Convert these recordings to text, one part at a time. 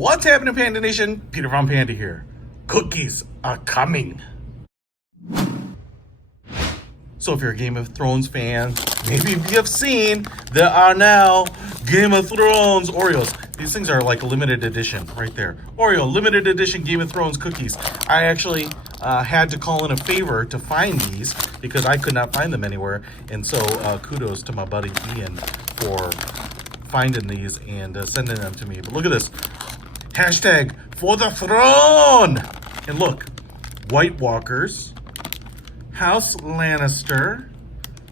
What's happening, Panda Nation? Peter from Panda here. Cookies are coming. So if you're a Game of Thrones fan, maybe you have seen there are now Game of Thrones Oreos. These things are like limited edition right there. Oreo limited edition Game of Thrones cookies. I actually had to call in a favor to find these because I could not find them anywhere. And so kudos to my buddy Ian for finding these and sending them to me. But look at this. Hashtag for the throne. And look, White Walkers, House Lannister,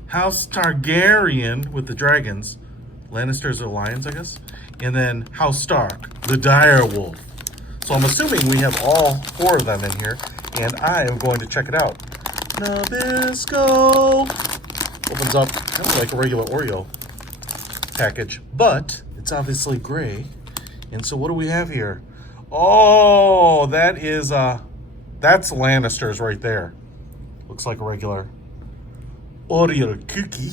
House Targaryen with the dragons. Lannisters are lions, I guess. And then House Stark, the dire wolf. So I'm assuming we have all four of them in here. And I am going to check it out. Nabisco. Opens up kind of like a regular Oreo package. But it's obviously gray. And so what do we have here? Oh, that is, that's Lannisters right there. Looks like a regular Oreo cookie.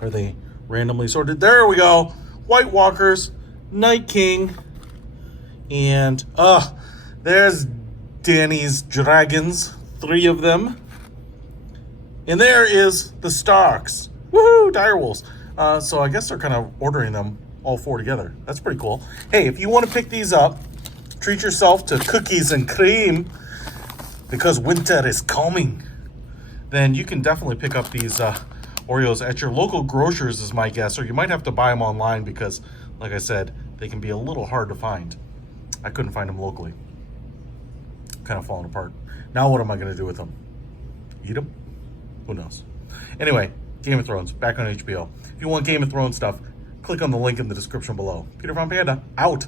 Are they randomly sorted? There we go. White Walkers, Night King, and there's Dany's dragons, 3 of them. And there is the Starks. Woohoo, direwolves. So I guess they're kind of ordering them all 4 together. That's pretty cool. Hey, if you want to pick these up, treat yourself to cookies and cream because winter is coming. Then you can definitely pick up these Oreos at your local grocers is my guess, or you might have to buy them online because, like I said, they can be a little hard to find. I couldn't find them locally. Kind of falling apart. Now what am I going to do with them? Eat them? Who knows? Anyway, Game of Thrones, back on HBO. If you want Game of Thrones stuff, click on the link in the description below. Peter from Panda, out.